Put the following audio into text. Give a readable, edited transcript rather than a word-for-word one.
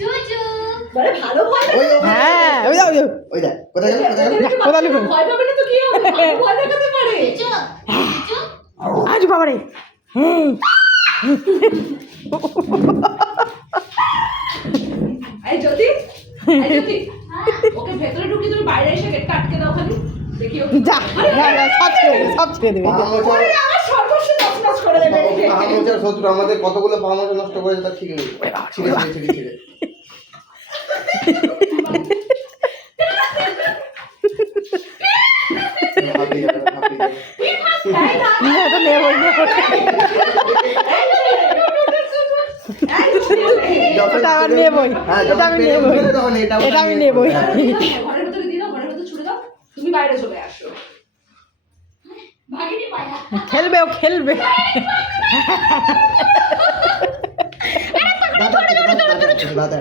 জুজু মানে ভালো ভয় হ্যাঁ ওই দাও ওই দেখ কোথায় গেল কোথায় লুকো ভয় পাবে না তো কি হবে ভালো ভয় দেখাতে পারে জুজু জুজু আজ বাবারে হুম এই জ্যোতি ওকে ভেতরে ঢুকি তুমি বাইরে এসে গেটটা আটকে দাও খালি দেখি ও যা সব ছেড়ে দেবে ওরে আমার সর্বস্ব নষ্ট করে দেবে পাহাড় শত্রু আমাদের কতগুলো পাহাড় নষ্ট করেছে তা ঠিক নেই ছিঁড়ে এটা নেবই এটা আমি নেবই এটা আমি নেবই এটা আমি নেবই ঘরের ভেতরে দিয়ে দাও ঘরের ভেতরে ছুড়ে দাও তুমি বাইরে চলে আসো ভাগিনি পায়া খেলবে ও খেলবে দাদা